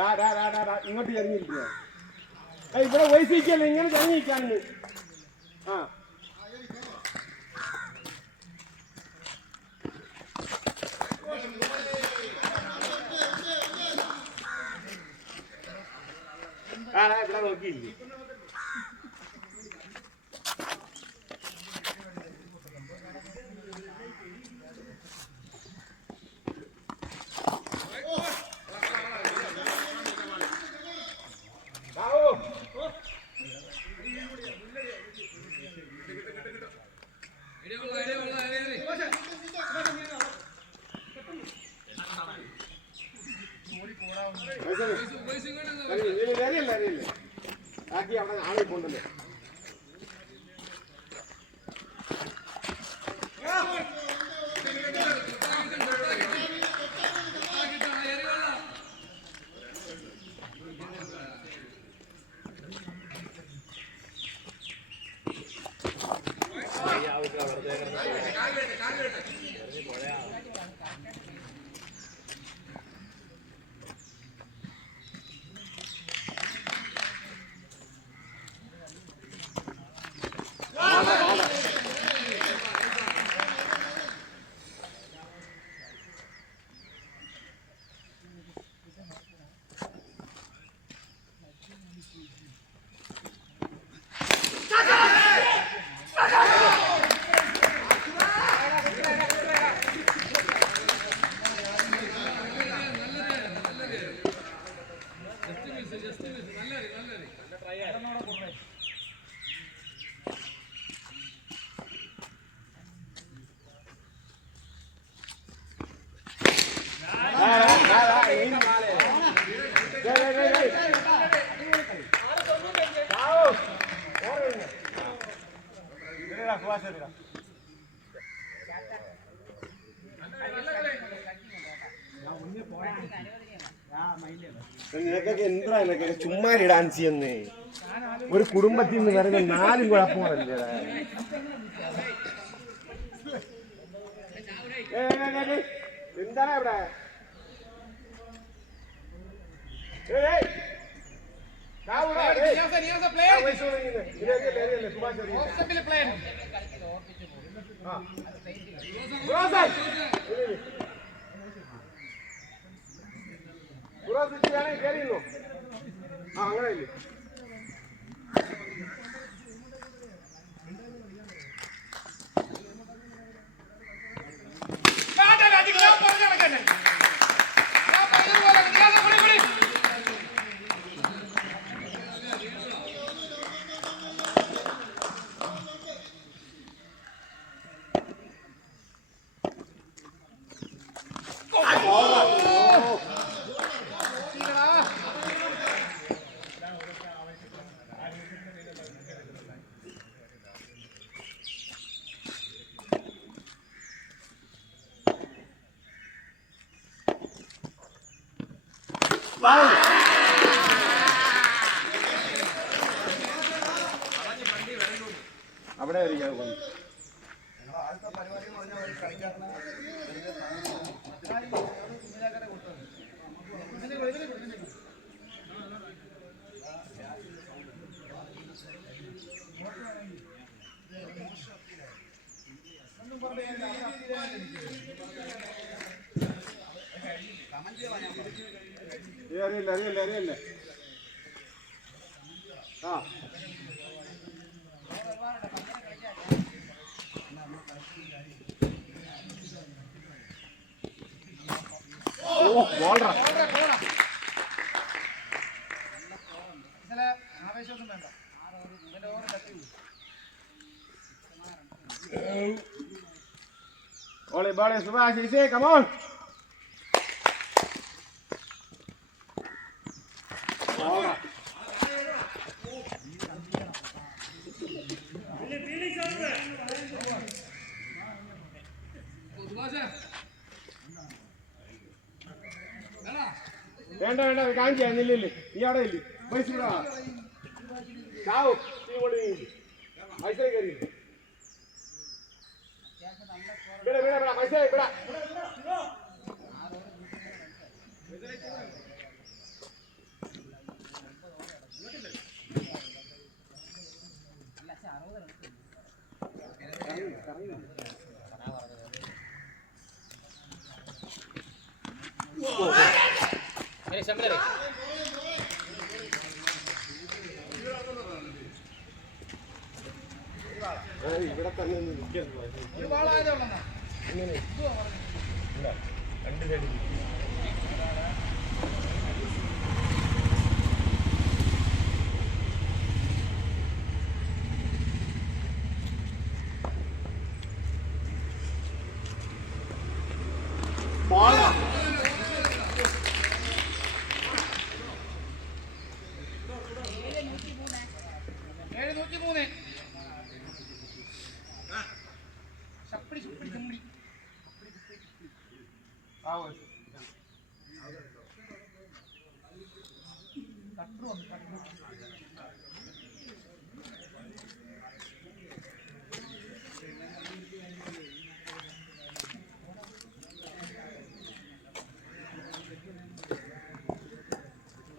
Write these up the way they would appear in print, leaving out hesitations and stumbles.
ഇങ്ങോട്ട് ചരിഞ്ഞിരിക്കുക. ഇവിടെ വയസ്സിക്കല്ല, ഇങ്ങനെ ചരിഞ്ഞിരിക്കാണ്. ആ ഇവിടെ നോക്കിയില്ലേ. ആക്കി അവിടെ ആളെ കൊണ്ടല്ലേ. നിനക്കൊക്കെ എന്താ ഇതൊക്കെ ചുമ്മാ ഡാൻസ് ചെയ്യുന്നേ? ഒരു കുടുംബത്തിൽ നിന്ന് വരുന്ന 4 കുഴപ്പങ്ങളല്ലേ? എന്താണ് ഇവിടെ? കയറിയുള്ളൂ. ആ അങ്ങനെയല്ലേ? അവിടെ അറിയല്ലേ. ആ ആവേശമൊന്നും വേണ്ട. Ole, vale, Subhash, dice, come on. വേണ്ട വേണ്ട കാര്യം ചെയ്യാനില്ലേ ഈ അവിടെ ഇല്ലേ പൈസ ചാവോ പൈസ കയറി പൈസ ഇവിടെ ഇവിടെ തന്നെ രണ്ട് സൈഡ്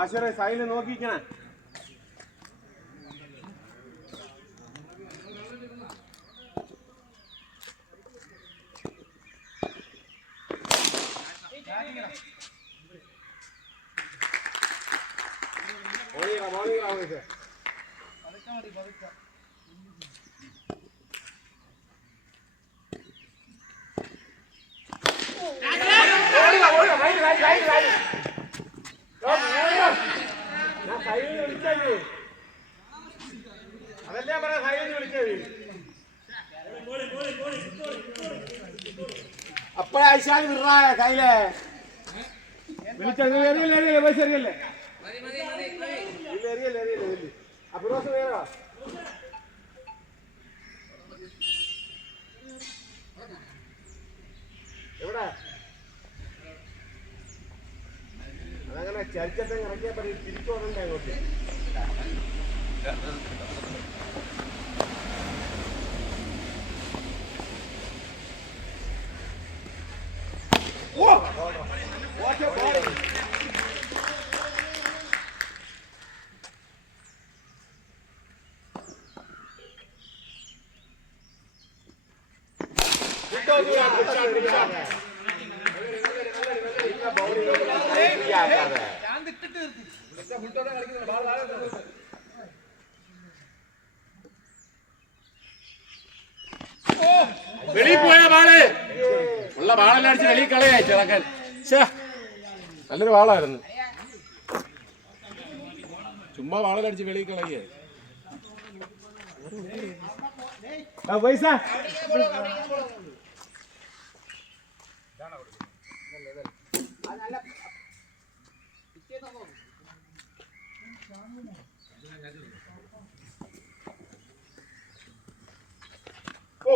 ആശുറെ സൈല് നോക്കിക്കണേ. അതല്ലേ പറയാ സൈലിന് വിളിച്ചത്. അപ്പഴാഴ്ചാൽ വിറായ കയ്യിലെ വിളിച്ചത് എറിയല്ലേ പൈസ എറിയല്ലേ എറിയല്ലേ അപ്പൊ ദിവസം വേറെ എവിടെ അതങ്ങനെ ചരിച്ചത്തെ ഇറക്കിയാൽ പറയും തിരിച്ചു വന്നിട്ട് അങ്ങോട്ട്. വെളിയിൽ പോയ ബാള് ഉള്ള ബാളെല്ലാം അടിച്ച് വെളിയിൽ കളയായി ചിളക്കൻ. നല്ലൊരു വാളായിരുന്നു. ചുമ്മാ വാളടിച്ച് വെളിയിൽ കളയേ പൈസ. ഓ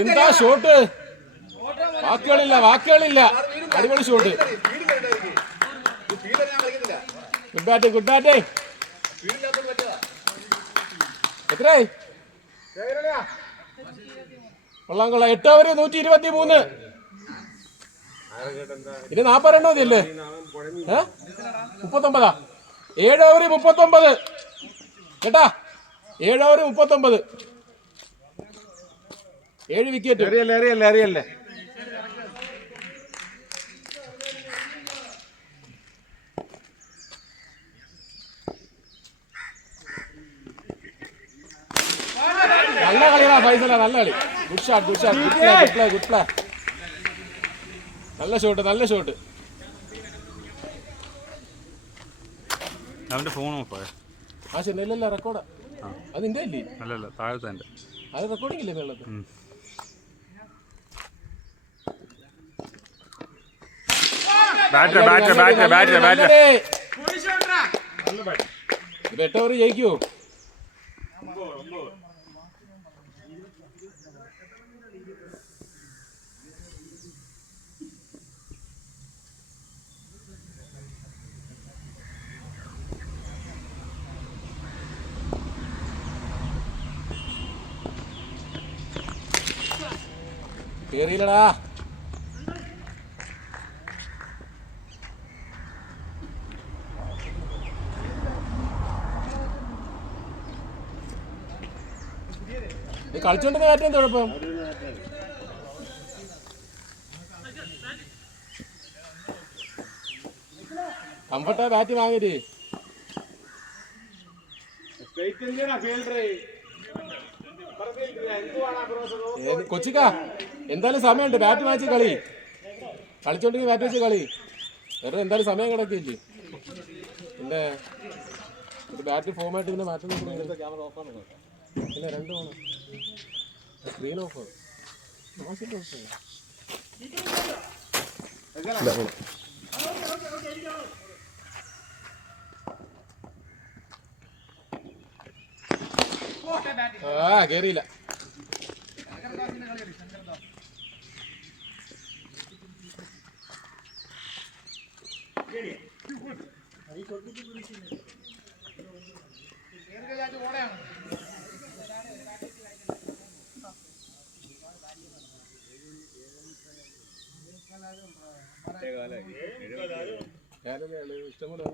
എന്താ ഷോട്ട്, വാക്കുകളില്ല. അടിപൊളി ഷോട്ട്. Good bat. എത്രയായി? കൊള്ളാം. 8 ഓവർ 123. ഇനി 40 മതിയല്ലേ? 39. 7 ഓവർ 39 കേട്ടാ. 7 ഓവർ 39. 7 വിക്കറ്റ്. അറിയല്ലേ നല്ല കളിയാ ഫൈസല. നല്ല കളി. Good shot. Good play. നല്ല ഷോട്ട്. അവന്റെ ഫോൺ ഓഫ് ഇല്ല റെക്കോർഡാ. അത് നിന്റെ ഇല്ലേ? അല്ലല്ല, താഴത്തെ. അത് റെക്കോർഡിംഗ് ഇല്ലേ വെള്ളത്തിൽ? ഇത് 8 ഓവർ ജയിക്കുവോ? കേറിയില്ലടാ. നീ കളിച്ചോണ്ടെന്ന് കാര്യം കുഴപ്പം. കംഫർട്ടാ ബാറ്റ് വാങ്ങിട്ട് കൊച്ചിക്ക എന്തായാലും സമയമുണ്ട്. ബാറ്റ് മാച്ച് കളി കളിച്ചോണ്ടെങ്കിൽ ബാറ്റ് വെച്ച് കളി. വെറുതെ എന്തായാലും സമയം കിടക്കില്ലേ. പിന്നെ ഒരു ബാറ്റ് ഫോമായിട്ട് പിന്നെ മാറ്റുന്ന ഇല്ല 2 വേണം. സ്ക്രീൻ ഓഫ് കേറിയില്ല. ഇഷ്ടംപോലെ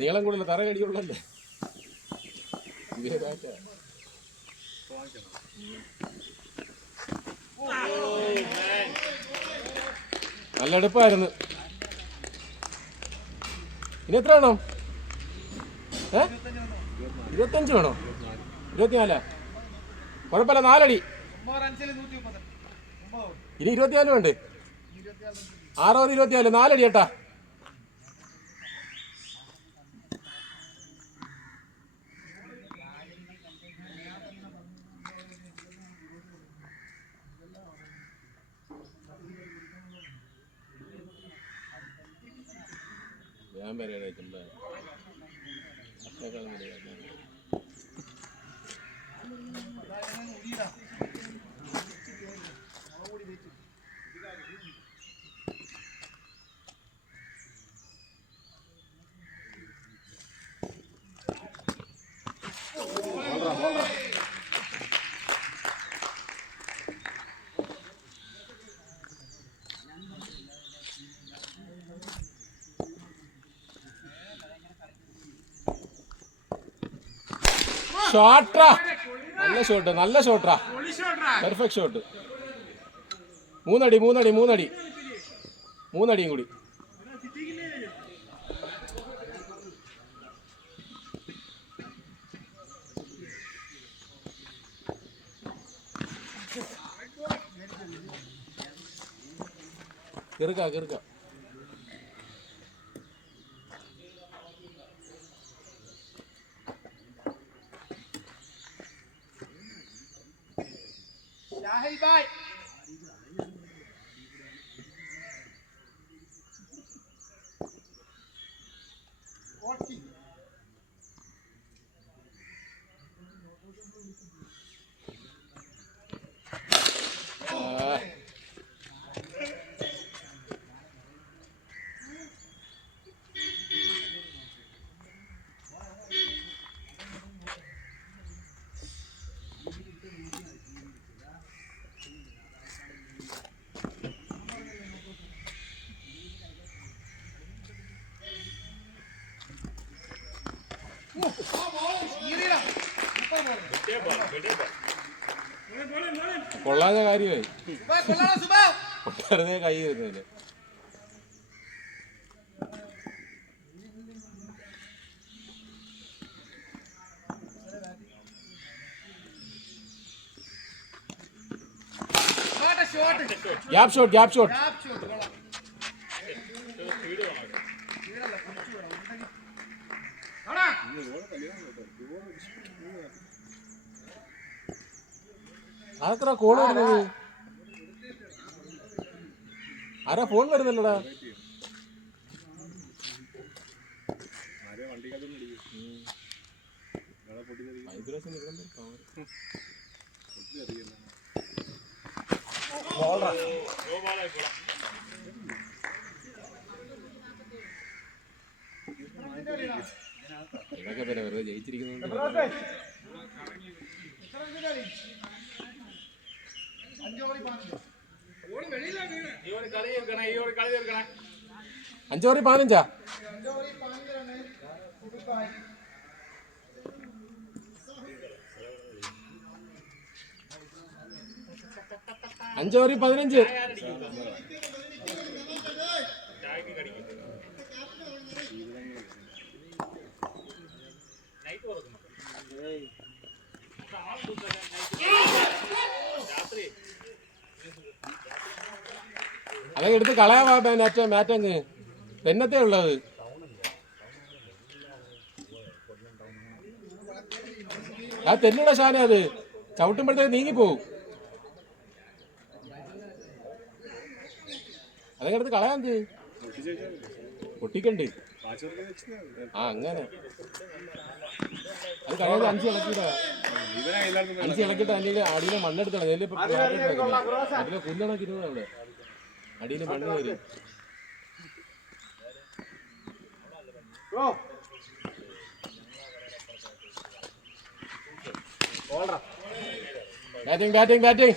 നീളം കൂടുതൽ തറ കടിയുള്ളല്ലേ. നല്ല എടുപ്പായിരുന്നു. ഇനി എത്ര വേണം? 25 വേണോ? 24? കുഴപ്പമില്ല, 4 അടി. ഇനി 24 വേണ്ടേ? 6 24, 4 അടി ചേട്ടാ. ഞാൻ പറയാ ചുമ്മാ ഷോട്ടാ. നല്ല ഷോട്ട്, നല്ല ഷോട്ടാ. Perfect shot. 3 അടി 3 അടി 3 അടി 3 അടിയും കൂടി. കിറുക്ക കിറുക്ക. Bye. കൊള്ളാതെ കാര്യമായി വെറുതെ കൈ വരുന്നില്ല. Gap shot gap shot. അതെത്ര കോൾ വരുന്നത്? ആരാ ഫോൺ വരുന്നല്ലടാ? ഇതൊക്കെ പിന്നെ വെറുതെ ജയിച്ചിരിക്കുന്നു. 5 ഓവറിൽ 15. 5 ഓവറിൽ 15. അതൊക്കെ എടുത്ത് കളയാവാ മാറ്റങ്ങ് പെന്നത്തേ ഉള്ളത്. ആ തെന്നൂടെ ഷാന അത് ചവിട്ടുമ്പോഴത്തേക്ക് നീങ്ങിപ്പോവും. അതൊക്കെ എടുത്ത് കളയാൻ പൊട്ടിക്കണ്ട്. ആ അങ്ങനെ അത് കഴിയാതെ അഞ്ച് ഇളക്കിട്ടാ അല്ലെങ്കിൽ അടിയിലെ മണ്ണെടുത്താണ്. അതിലെ പുല്ലണക്കിരുന്നത് അവിടെ അടിയിലെ മണ്ണ് കയറി. ബാറ്റിംഗ്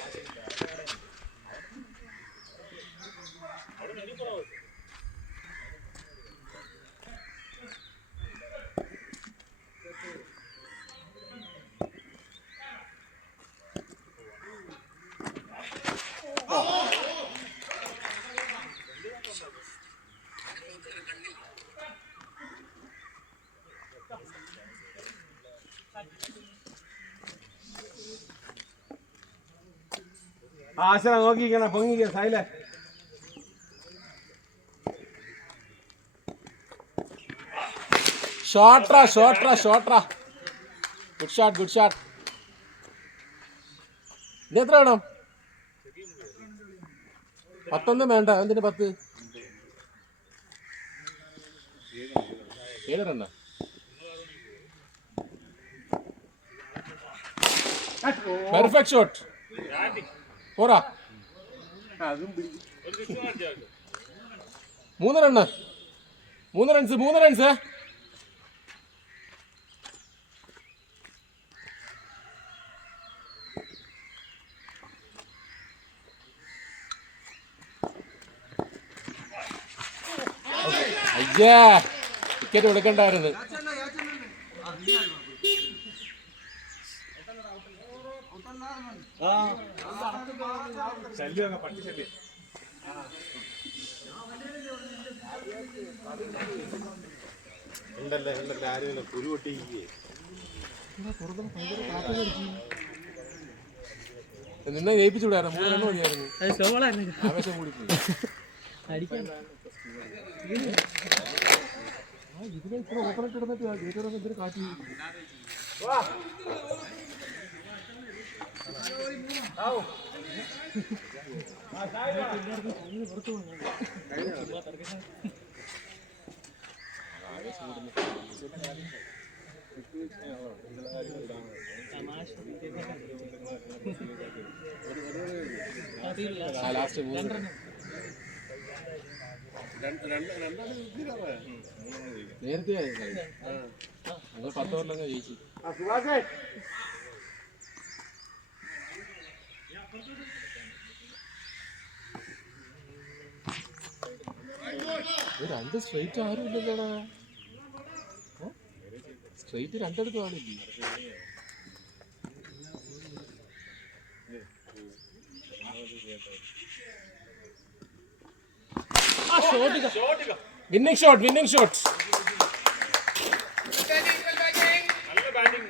ആശ നോക്കിക്കണം. പൊങ്ങിക്ക സൈല. ഷോട്ട്രാ. Good shot. ഇനി എത്ര വേണം? 10 വേണ്ട. എന്തിന് 10? 7 റണ്ണ. Perfect shot. പോരാ. 3 റൺസ്. 3 റൺസ്. അയ്യാ വിക്കറ്റ് കൊടുക്കണ്ടായിരുന്നു. ആരുമില്ല കുരു പൊട്ടിക്കേ നിന്നെ ജയിപ്പിച്ചുവിടായിരുന്നു. 3 റണ്ണ് മതിയായിരുന്നു. ആവേശം കൂടി ഇതിനെ ഇത്ര ഓപ്പറേറ്റ് ഇടുന്നിട്ട് എന്തൊരു കാറ്റി. ലാസ്റ്റ് നേരത്തെ ഞങ്ങൾ 10 ഓവറിലങ്ങ് ജയിച്ചു. രണ്ട് സ്ട്രൈറ്റ് ആരും ഇല്ലല്ലോടാ. സ്ട്രൈറ്റ് രണ്ടെടുത്ത് ആളില്ലേ? Winning shot. നല്ല ബാറ്റിംഗ്.